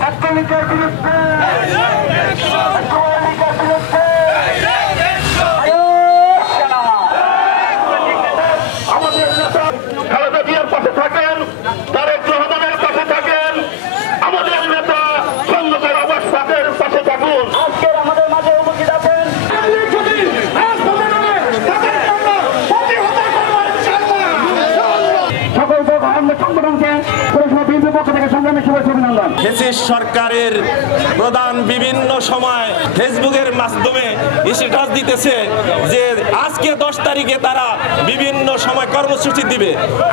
ছাত্রলীগের বিরুদ্ধে আমাদের নেতা খালেদা জিয়ার পাশে থাকেন, তারেক রহমানের পাশে থাকেন, আমাদের নেতা খন্দকার আবাস পাকের পাশে থাকুন। আজকের আমাদের মাঝে উপস্থিত আছেন সরকারের প্রধান বিভিন্ন সময় ফেসবুকের মাধ্যমে স্ট্যাটাস দিতেছে যে আজকে 10 তারিখে তারা বিভিন্ন সময় কর্মসূচি দিবে।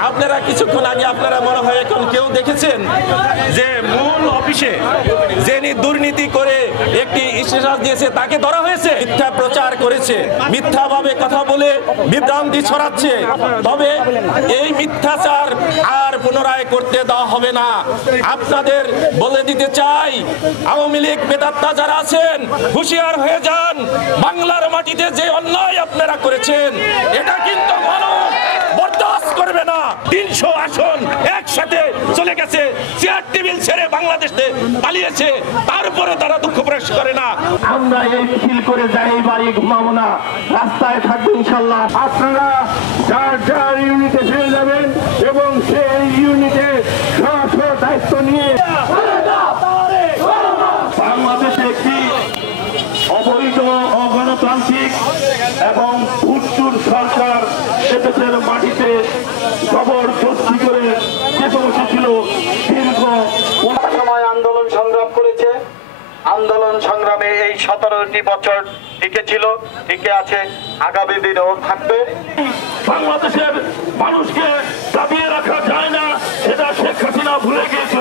আপনারা কিছুক্ষণ আগে আপনারা মনে হয় এখন কেউ দেখেছেন যে মূল অফিসে যিনি দুর্নীতি করে একটি স্ট্যাটাস দিয়েছে তাকে ধরা হয়েছে, মিথ্যা প্রচার করেছে, মিথ্যাভাবে কথা বলে বিভ্রান্তি ছড়াচ্ছে। তবে এই মিথ্যাচার আর পুনরায় করতে দেওয়া হবে না। আপনাদের বলে দিতে চাই, আওয়ামী লীগ প্রেতাত্মা যারা আছেন হুঁশিয়ার হয়ে যান। বাংলার মাটিতে যে অন্যায় আপনারা করেছেন এটা কিন্তু মানুষ বরদাস্ত করবে না। 300 আসন একসাথে চলে গেছে, চেয়ার টেবিল ছেড়ে বাংলাদেশে পালিয়েছে, তারপরে তারা দুঃখ প্রকাশ করে না। আমরা এই মিছিল করে যাই, বাড়ি ঘুমাবো না, রাস্তায় থাকবো ইনশাল্লাহ। আপনারা যার যার ইউনিটে ফিরে যাবেন এবং সেই ইউনিটে স্ব দায়িত্ব নিয়ে বাংলাদেশে একটি অবৈধ অগণতান্ত্রিক এবং ভুট্টুর সরকার এদেশের মাটিতে জবরদস্তি করে চেপে বসেছিল। দীর্ঘ সময় আন্দোলন সংগ্রাম করেছে, আন্দোলন সংগ্রামে এই 17টি বছর টিকেছিল, টিকে আছে, আগামী দিনেও থাকবে। বাংলাদেশের মানুষকে দাবিয়ে রাখা যায় না, সেটা শেখ হাসিনা ভুলে গিয়েছে।